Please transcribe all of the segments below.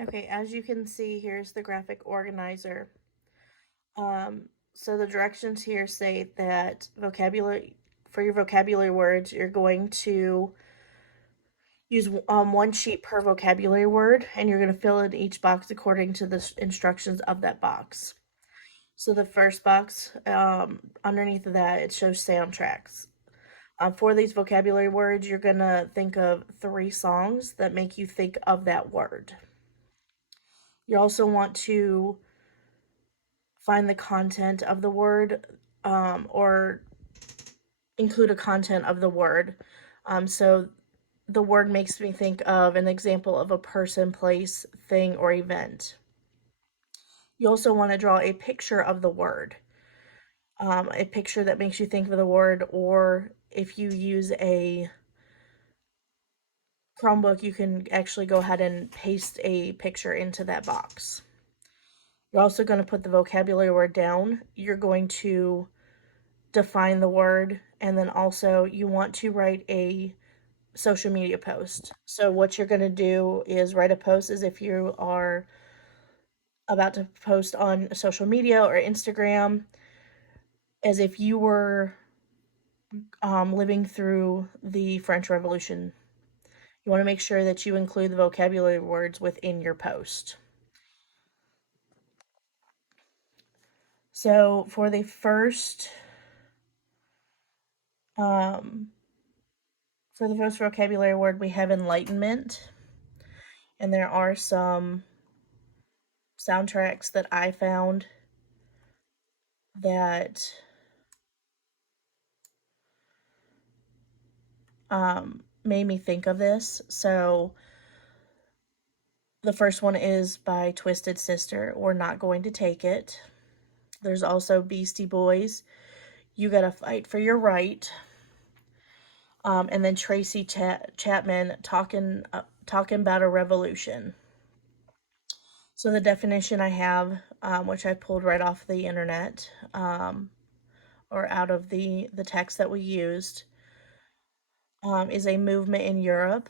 Okay, as you can see, here's the graphic organizer. So the directions here say that for your vocabulary words, you're going to use one sheet per vocabulary word, and you're going to fill in each box according to the instructions of that box. So the first box, underneath of that, it shows soundtracks. For these vocabulary words, you're going to think of 3 songs that make you think of that word. You also want to find the content of the word, or include a content of the word. So the word makes me think of an example of a person, place, thing, or event. You also want to draw a picture of the word, a picture that makes you think of the word, or if you use a Chromebook, you can actually go ahead and paste a picture into that box. You're also going to put the vocabulary word down. You're going to define the word, and then also you want to write a social media post. So what you're going to do is write a post as if you are about to post on social media or Instagram, as if you were living through the French Revolution. You want to make sure that you include the vocabulary words within your post. So for the first vocabulary word, we have enlightenment, and there are some soundtracks that I found that made me think of this. So the first one is by Twisted Sister, We're Not Going to Take It. There's also Beastie Boys, You Gotta Fight for Your Right. And then Tracy Chapman, talking about a revolution. So the definition I have, which I pulled right off the internet, or out of the text that we used, is a movement in Europe,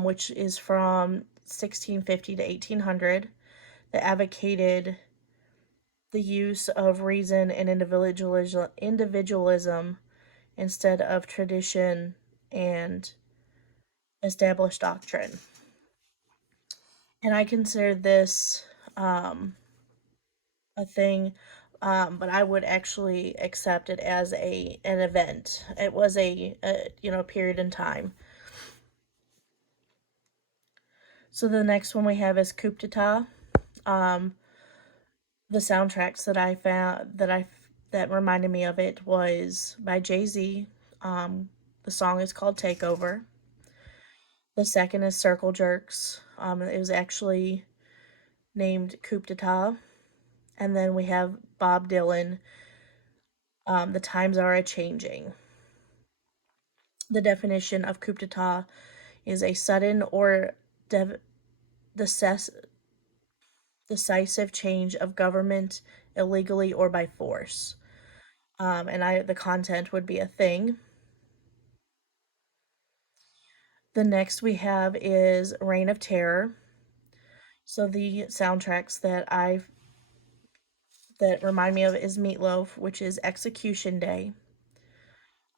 which is from 1650 to 1800, that advocated the use of reason and individualism instead of tradition and established doctrine. And I consider this a thing, but I would actually accept it as an event. It was a period in time. So the next one we have is Coup D'etat. The soundtracks that I found that reminded me of it was by Jay-Z. The song is called Takeover. The second is Circle Jerks. It was actually named Coup D'etat. And then we have Bob Dylan, The Times Are A-Changing. The definition of coup d'etat is a sudden or decisive change of government illegally or by force. And the content would be a thing. The next we have is Reign of Terror. So the soundtracks that remind me of is Meatloaf, which is Execution Day,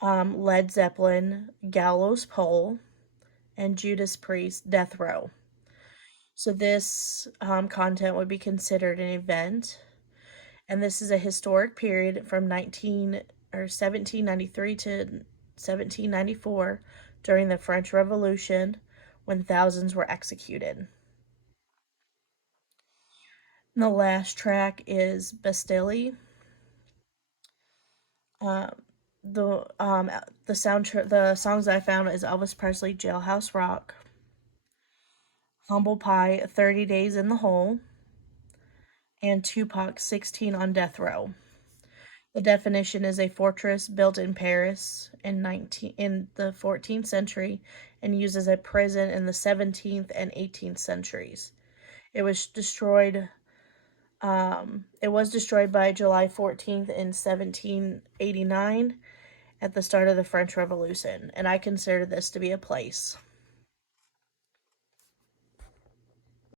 Led Zeppelin, Gallows Pole, and Judas Priest, Death Row. So this content would be considered an event, and this is a historic period from 1793 to 1794 during the French Revolution, when thousands were executed. And the last track is Bastille. The songs I found is Elvis Presley, Jailhouse Rock, Humble Pie, 30 Days in the Hole, and Tupac, 16 on Death Row. The definition is a fortress built in Paris in the 14th century and used as a prison in the 17th and 18th centuries. It was destroyed by July 14th in 1789 at the start of the French Revolution, and I consider this to be a place.